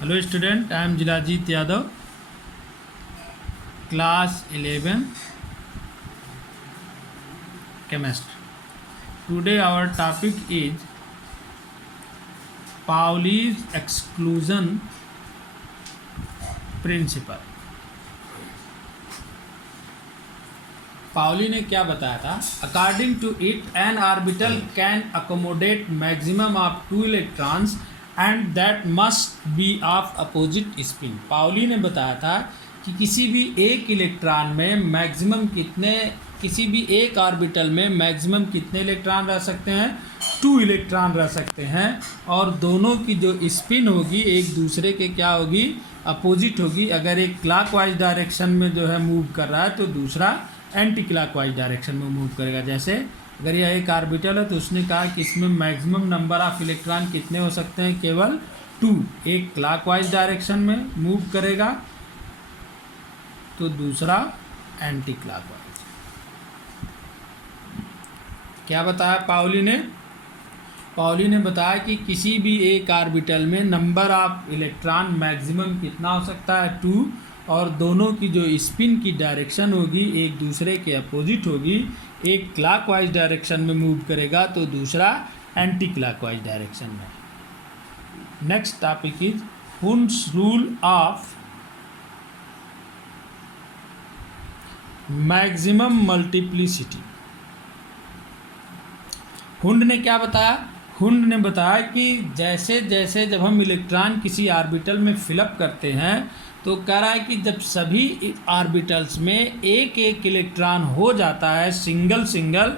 Hello student, I am Jilajit Yadav, class 11 chemistry. Today our topic is Pauli's exclusion principle. Pauli ने क्या बताया था? According to it an orbital can accommodate maximum of 2 electrons and that must be of opposite spin. Pauli ने बताया था कि किसी भी एक इलेक्ट्रॉन में मैक्सिमम कितने, किसी भी एक ऑर्बिटल में मैक्सिमम कितने इलेक्ट्रॉन रह सकते हैं? 2 इलेक्ट्रॉन रह सकते हैं, और दोनों की जो स्पिन होगी एक दूसरे के क्या होगी? अपोजिट होगी. अगर एक क्लॉकवाइज डायरेक्शन में जो है मूव कर रहा है तो दूसरा एंटी क्लॉकवाइज डायरेक्शन में मूव करेगा. जैसे अगर यह एक ऑर्बिटल है तो उसने कहा कि इसमें मैक्सिमम नंबर ऑफ इलेक्ट्रॉन कितने हो सकते हैं? केवल 2. एक क्लॉकवाइज डायरेक्शन में मूव करेगा तो दूसरा एंटी क्लॉकवाइज. क्या बताया पाउली ने? पाउली ने बताया कि किसी भी एक ऑर्बिटल में नंबर ऑफ इलेक्ट्रॉन मैक्सिमम कितना हो सकता है? 2. और दोनों की जो स्पिन की डायरेक्शन होगी एक दूसरे के अपोजिट होगी. एक क्लॉकवाइज डायरेक्शन में मूव करेगा तो दूसरा एंटी क्लॉकवाइज डायरेक्शन में. Next topic is Hund's rule of maximum multiplicity. Hund ने क्या बताया? हुंड ने बताया कि जैसे जैसे जब हम इलेक्ट्रॉन किसी ऑर्बिटल में फिलअप करते हैं तो कह रहा है कि जब सभी ऑर्बिटल्स में एक एक इलेक्ट्रॉन हो जाता है सिंगल सिंगल,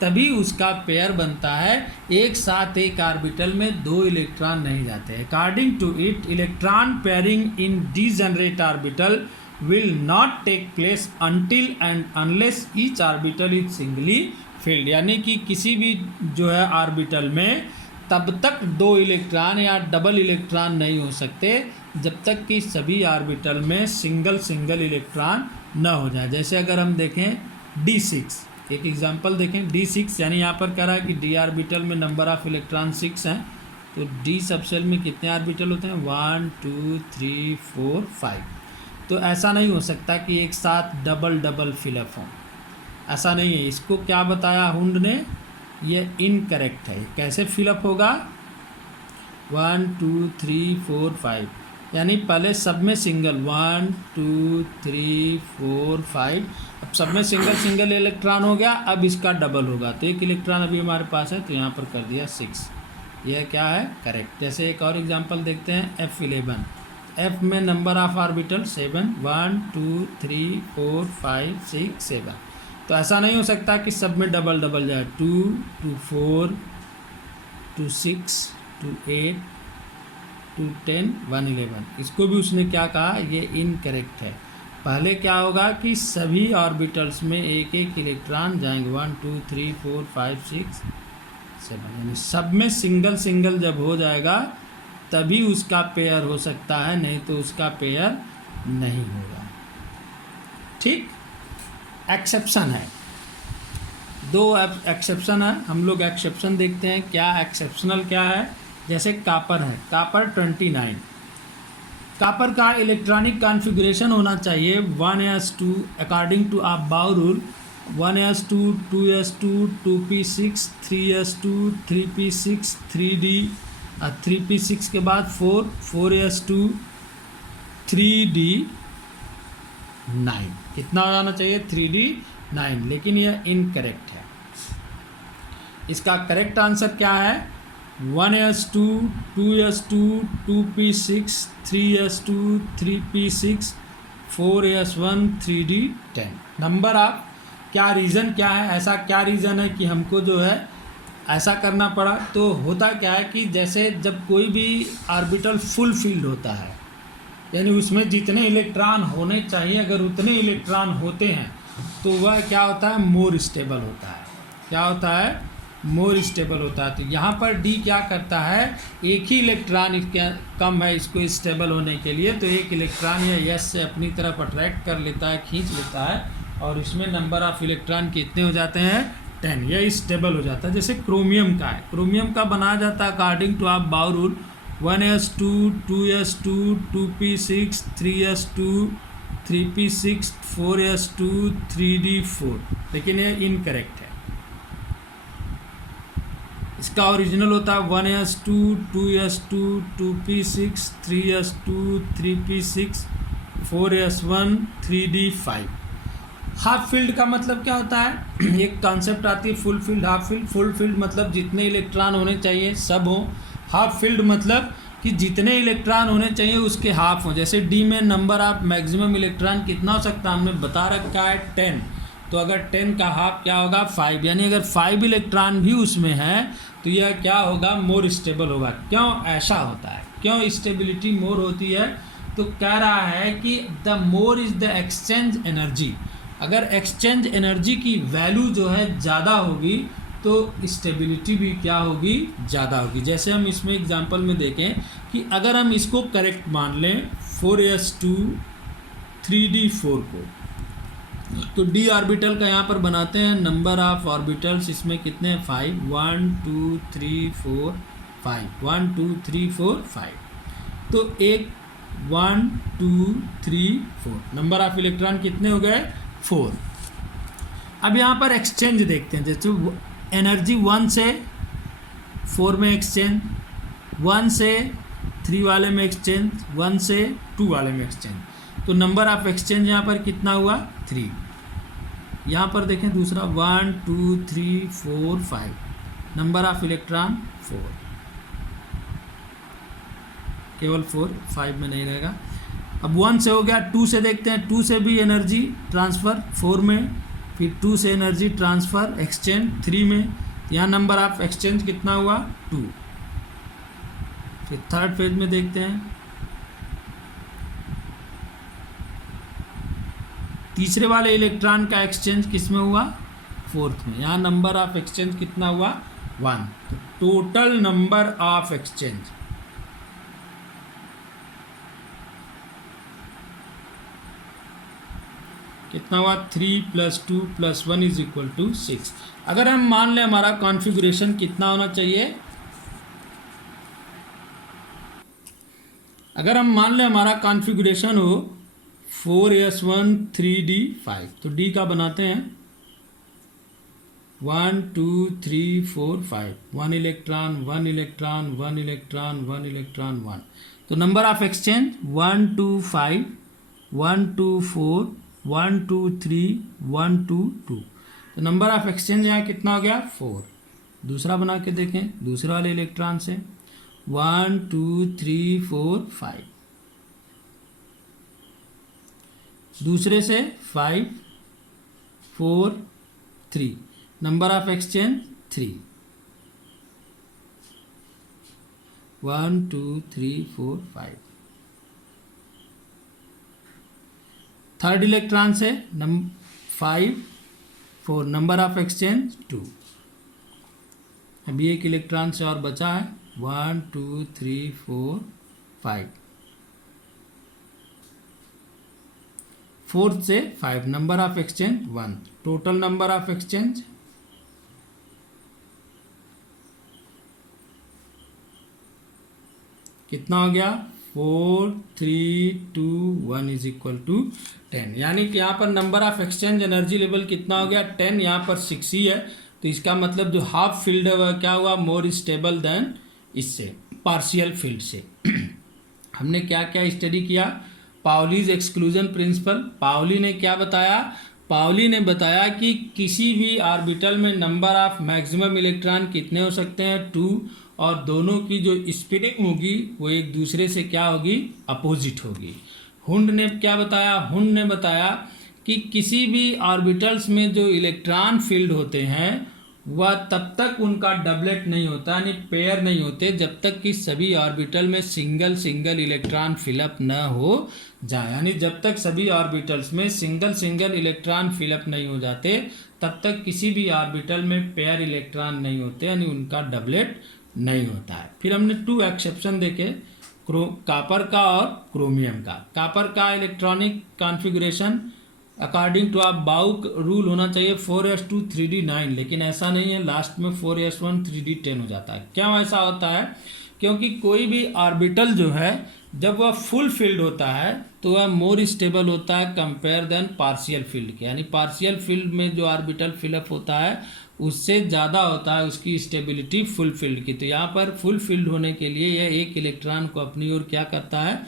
तभी उसका पेयर बनता है. एक साथ एक ऑर्बिटल में 2 इलेक्ट्रॉन नहीं जाते. According to it electron pairing in degenerate orbital will not take place until and unless each orbital is singly filled. यानी कि किसी भी जो है ऑर्बिटल में तब तक 2 इलेक्ट्रॉन या डबल इलेक्ट्रॉन नहीं हो सकते जब तक कि सभी ऑर्बिटल में सिंगल सिंगल इलेक्ट्रॉन न हो जाए. जैसे अगर हम देखें D6, एक एग्जांपल देखें D6, यानी यहाँ पर कह रहा है कि D ऑर्बिटल में नंबर ऑफ इलेक्ट्रॉन 6 हैं, तो D सबसेल में कितने ऑर्बिटल होते हैं? 1 2 3 4 5. तो ऐसा नहीं हो सकता कि एक साथ डबल डबल फिलअप हो, ऐसा नहीं है. इसको क्या बताया हुंड ने? ये इनकरेक्ट है. कैसे फिलअप होगा? 1 2 3 4 5, यानी पहले सब में सिंगल 1 2 3 4 5. अब सब में सिंगल सिंगल इलेक्ट्रॉन हो गया, अब इसका डबल होगा तो एक इलेक्ट्रॉन अभी हमारे पास है तो यहाँ पर कर दिया 6. यह क्या है? करेक्ट. जैसे एक और एग्जांपल देखते हैं F11. F में नंबर ऑफ ऑर्बिटल 7, 1 2 3 4 5 6 7. तो ऐसा नहीं हो सकता कि सब में डबल डबल जाए. 2 2 4 2 6 2 8 2 10 1 11. इसको भी उसने क्या कहा? ये इनकरेक्ट है. पहले क्या होगा कि सभी ऑर्बिटल्स में एक एक इलेक्ट्रॉन जाएंगे. 1 2 3 4 5 6 7, यानी सब में सिंगल सिंगल जब हो जाएगा तभी उसका पेयर हो सकता है, नहीं तो उसका पेयर नहीं होगा. ठीक. एक्सेप्शन है, 2 एक्सेप्शन है. हम लोग एक्सेप्शन देखते हैं. क्या एक्सेप्शनल क्या है? जैसे कापर है, कापर 29. कापर का इलेक्ट्रॉनिक कॉन्फ़िगरेशन होना चाहिए 1s2 अकॉर्डिंग टू आप बाउ rule. 1s2 2s2 2p6 3s2 3p6 3d 3p6 के बाद 4 4s2 3d 9. कितना हो जाना चाहिए? 3d 9. लेकिन यह इनकरेक्ट है. इसका करेक्ट आंसर क्या है? 1s2 2s2 2p6 3s2 3p6 4s1 3d 10. Number of क्या रीज़न क्या है? ऐसा क्या रीज़न है कि हमको जो है ऐसा करना पड़ा? तो होता क्या है कि जैसे जब कोई भी ऑर्बिटल फुल फील्ड होता है, यानी उसमें जितने इलेक्ट्रॉन होने चाहिए अगर उतने इलेक्ट्रॉन होते हैं तो वह क्या होता है? मोर स्टेबल होता है. क्या होता है? मोर स्टेबल होता है. तो यहाँ पर D क्या करता है? एक ही इलेक्ट्रॉन कम है इसको स्टेबल होने के लिए, तो एक इलेक्ट्रॉन या S से अपनी तरफ अट्रैक्ट कर लेता है, खींच लेता है, और इसमें नंबर ऑफ इलेक्ट्रॉन कितने हो जाते हैं? 10. यह स्टेबल हो जाता है. जैसे क्रोमियम का है, क्रोमियम का बनाया जाता है अकॉर्डिंग टू आप बाउ rule 1s2 2s2 2p6 3s2 3p6 4s2 3d4, लेकिन ये इनकरेक्ट है। इसका ओरिजिनल होता है 1s2 2s2 2p6 3s2 3p6 4s1 3d5। Half field का मतलब क्या होता है? एक कॉन्सेप्ट आती है full field, half field. Full field मतलब जितने इलेक्ट्रॉन होने चाहिए सब हो। हाफ फील्ड मतलब कि जितने इलेक्ट्रॉन होने चाहिए उसके हाफ हो। जैसे डी में नंबर ऑफ मैक्सिमम इलेक्ट्रॉन कितना हो सकता है, हमने बता रखा है 10, तो अगर 10 का हाफ क्या होगा 5, यानी अगर 5 इलेक्ट्रॉन भी उसमें है तो यह क्या होगा, मोर स्टेबल होगा। क्यों ऐसा होता है, क्यों स्टेबिलिटी मोर होती है? तो कह रहा है कि the more is the exchange energy. अगर एक्सचेंज एनर्जी की वैल्यू जो है ज़्यादा होगी तो स्टेबिलिटी भी क्या होगी, ज़्यादा होगी। जैसे हम इसमें एग्जांपल में देखें कि अगर हम इसको करेक्ट मान लें 4s2 3d4 को, तो डी ऑर्बिटल का यहाँ पर बनाते हैं। नंबर ऑफ ऑर्बिटल्स इसमें कितने हैं 5, 1 2 3 4 5, 1 2 3 4 5। तो एक 1 2 3 4 नंबर ऑफ इलेक्ट्रॉन कितने हो गए 4। अब यहाँ पर एक्सचेंज देखते हैं। जैसे एनर्जी 1 से 4 में एक्सचेंज, 1 से 3 वाले में एक्सचेंज, 1 से 2 वाले में एक्सचेंज। तो नंबर ऑफ एक्सचेंज यहाँ पर कितना हुआ 3। यहाँ पर देखें दूसरा 1 2 3 4 5 नंबर ऑफ इलेक्ट्रॉन 4, केवल 4, 5 में नहीं रहेगा। अब 1 से हो गया, 2 से देखते हैं। 2 से भी एनर्जी ट्रांसफ़र 4 में, फिर 2 से एनर्जी ट्रांसफ़र एक्सचेंज 3 में। यहाँ नंबर ऑफ एक्सचेंज कितना हुआ 2। फिर थर्ड फेज में देखते हैं, तीसरे वाले इलेक्ट्रॉन का एक्सचेंज किस में हुआ 4th में। यहाँ नंबर ऑफ एक्सचेंज कितना हुआ 1। तो टोटल नंबर ऑफ एक्सचेंज कितना हुआ 3 + 2 + 1 = 6। अगर हम मान लें हमारा कॉन्फ़िगरेशन कितना होना चाहिए, अगर हम मान लें हमारा कॉन्फ़िगरेशन हो 4s1 3d5, तो डी का बनाते हैं 1 2 3 4 5, 1 इलेक्ट्रॉन 1 इलेक्ट्रॉन 1 इलेक्ट्रॉन 1 इलेक्ट्रॉन 1। तो नंबर ऑफ एक्सचेंज 1 2 5 1 2 4 1 2 3 1 2 2। तो नंबर ऑफ एक्सचेंज यहाँ कितना हो गया 4। दूसरा बना के देखें दूसरे वाले इलेक्ट्रॉन से 1 2 3 4 5, दूसरे से 5 4 3, number of exchange 3, 1 2 3 4 5। Third electron से 5 4, नंबर ऑफ एक्सचेंज 2। अभी एक इलेक्ट्रॉन से और बचा है 1 2 3 4 5, फोर्थ से 5, number of exchange 1। Total number of exchange कितना हो गया 4 3 2 1 = 10। यानी कि यहाँ पर number of exchange energy level कितना हो गया 10, यहाँ पर 6 ही है। तो इसका मतलब जो हाफ फील्ड है वह क्या हुआ मोर स्टेबल देन इससे पार्शियल फील्ड से। हमने क्या क्या स्टडी किया, पाउलीज एक्सक्लूजन प्रिंसिपल। पाउली ने क्या बताया, पाउली ने बताया कि किसी भी ऑर्बिटल में नंबर ऑफ मैक्सिमम इलेक्ट्रॉन कितने हो सकते हैं 2, और दोनों की जो स्पिनिंग होगी वो एक दूसरे से क्या होगी अपोजिट होगी। हुंड ने क्या बताया, हुंड ने बताया कि किसी भी ऑर्बिटल्स में जो इलेक्ट्रॉन फील्ड होते हैं वह तब तक उनका डबलेट नहीं होता, यानी पेयर नहीं होते, जब तक कि सभी ऑर्बिटल में सिंगल सिंगल इलेक्ट्रॉन फिलअप न हो जाए। यानी जब तक सभी ऑर्बिटल्स में सिंगल सिंगल इलेक्ट्रॉन फिलअप नहीं हो जाते तब तक किसी भी ऑर्बिटल में पेयर इलेक्ट्रॉन नहीं होते, यानी उनका डबलेट नहीं होता है। फिर हमने 2 एक्सेप्शन देखे, कॉपर का और क्रोमियम का। कॉपर का इलेक्ट्रॉनिक कॉन्फ़िगरेशन अकॉर्डिंग टू आप बाउक रूल होना चाहिए 4s2 3d9, लेकिन ऐसा नहीं है, लास्ट में 4s1 3d10 हो जाता है। क्यों ऐसा होता है, क्योंकि कोई भी ऑर्बिटल जो है जब वह फुल फील्ड होता है तो वह मोर स्टेबल होता है कंपेयर देन पार्शियल फील्ड के, यानी पार्शियल फील्ड में जो ऑर्बिटल फिलअप होता है उससे ज़्यादा होता है उसकी स्टेबिलिटी फुल फील्ड की। तो यहाँ पर फुल फील्ड होने के लिए यह एक इलेक्ट्रॉन को अपनी ओर क्या करता है,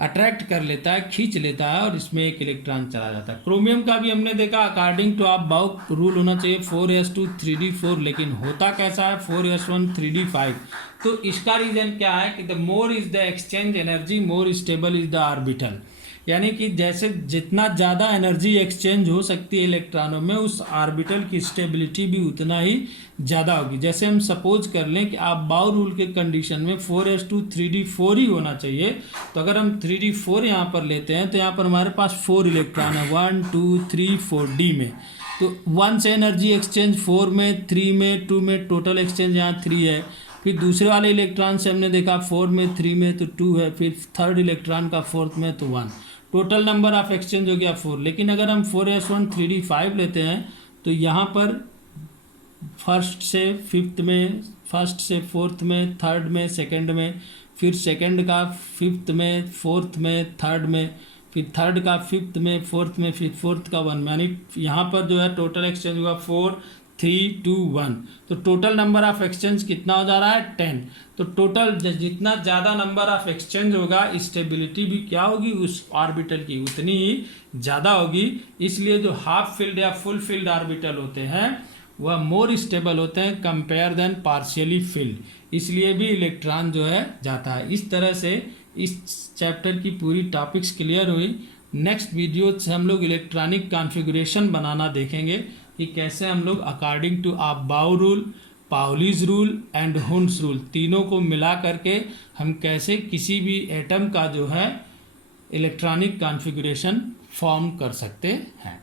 अट्रैक्ट कर लेता है, खींच लेता है और इसमें एक इलेक्ट्रॉन चला जाता है। क्रोमियम का भी हमने देखा अकॉर्डिंग टू अबाउ रूल होना चाहिए 4s2 3d4, लेकिन होता कैसा है 4s1 3d5। तो इसका रीज़न क्या है कि the more is the exchange energy more stable is the orbital, यानी कि जैसे जितना ज़्यादा एनर्जी एक्सचेंज हो सकती है इलेक्ट्रॉनों में उस ऑर्बिटल की स्टेबिलिटी भी उतना ही ज़्यादा होगी। जैसे हम सपोज कर लें कि आप बाउ रूल के कंडीशन में 4s2 3d4 ही होना चाहिए, तो अगर हम 3d4 यहाँ पर लेते हैं तो यहाँ पर हमारे पास 4 इलेक्ट्रॉन है 1 2 3 4 डी में। तो 1 से एनर्जी एक्सचेंज 4 में, 3 में, 2 में, टोटल एक्सचेंज यहाँ 3 है। फिर दूसरे वाले इलेक्ट्रॉन से हमने देखा 4 में, 3 में तो 2 है, फिर थर्ड इलेक्ट्रॉन का फोर्थ में तो 1, टोटल नंबर ऑफ एक्सचेंज हो गया 4। लेकिन अगर हम 4s1 3d5 लेते हैं तो यहाँ पर फर्स्ट से फिफ्थ में, फर्स्ट से फोर्थ में, थर्ड में, सेकंड में, फिर सेकंड का फिफ्थ में, फोर्थ में, थर्ड में, फिर थर्ड का फिफ्थ में, फोर्थ में, फिर फोर्थ का 1, यानी यहाँ पर जो है टोटल एक्सचेंज हुआ 4 3 2 1। तो टोटल नंबर ऑफ एक्सचेंज कितना हो जा रहा है 10। तो टोटल जितना ज़्यादा नंबर ऑफ एक्सचेंज होगा स्टेबिलिटी भी क्या होगी उस ऑर्बिटल की उतनी ही ज़्यादा होगी। इसलिए जो हाफ फील्ड या फुल फील्ड ऑर्बिटल होते हैं वह मोर स्टेबल होते हैं कंपेयर देन पार्शियली फील्ड, इसलिए भी इलेक्ट्रॉन जो है जाता है। इस तरह से इस चैप्टर की पूरी टॉपिक्स क्लियर हुई। नेक्स्ट वीडियो से हम लोग इलेक्ट्रॉनिक कॉन्फ़िगरेशन बनाना देखेंगे कि कैसे हम लोग according to aufbau rule, Pauli's rule and Hund's rule तीनों को मिला करके हम कैसे किसी भी एटम का जो है इलेक्ट्रॉनिक कॉन्फ़िगरेशन फॉर्म कर सकते हैं।